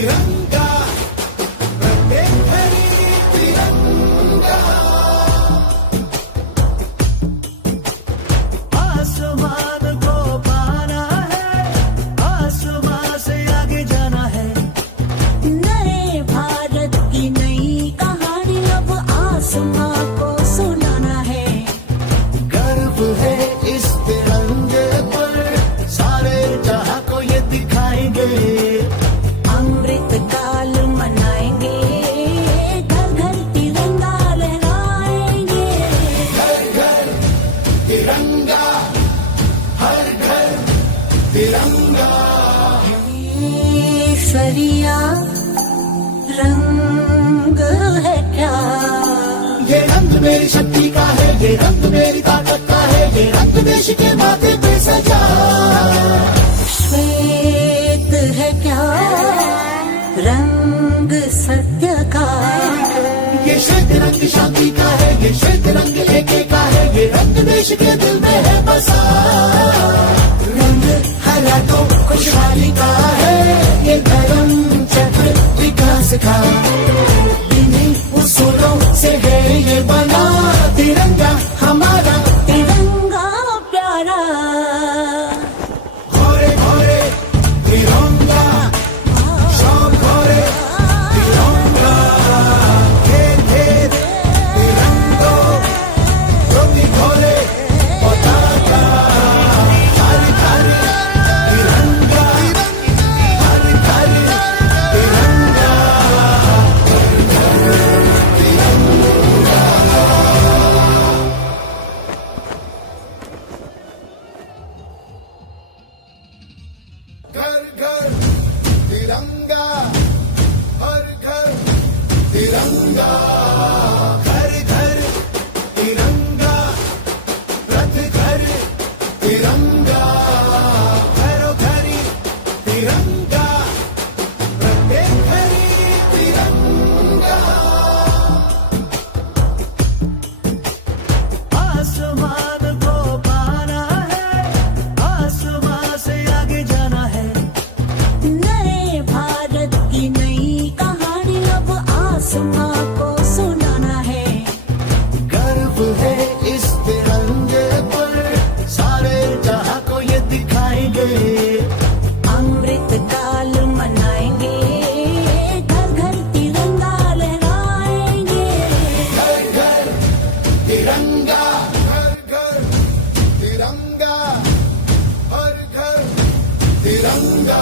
तिरंगा प्रत्येक घरी तिरंगा आसमान को पाना है आसमान से आगे जाना है नए भारत की नई कहानी अब आसमां को सुनाना है गर्व है इस तिरंगे पर सारे जहां को ये दिखाएंगे अमृत काल मनाएंगे घर घर तिरंगा लहराएंगे घर घर तिरंगा हर घर तिरंगा ईश्वरिया रंग है क्या ये रंग मेरी शक्ति का है ये रंग मेरी ताकत का है ये रंग देश के माथे पे सजा श्वेत है क्या रंग सत्य का ये श्वेत रंग शांति का है ये श्वेत रंग एके का है ये रंग देश के दिल में है बसा रंग हरा तो खुशहाली का है ये धर्म चक्र विकास का इन्हीं उसूलों से है ये बना तिरंगा हमारा तिरंगा प्यारा घोरे घोरे तिरंगा शाम घोरे तिरंगा खेत खेत तिरंगो ज्योति घोरे पताका थारी थारी तिरंगा थारी थारी तिरंगा घर घर तिरंगा हर घर तिरंगा घर घर तिरंगा रथ घर तिरंगा घरों घरी तिरंगा प्रत्येक घरी तिरंगा आसमान को पाना है आसमान से आगे जाना है नए भारत की नई कहानी अब आसमां को सुनाना है गर्व है इस तिरंगे पर सारे जहां को ये दिखाएंगे अमृत काल मनाएंगे घर घर तिरंगा लहराएंगे घर घर तिरंगा घर घर तिरंगा हर घर तिरंगा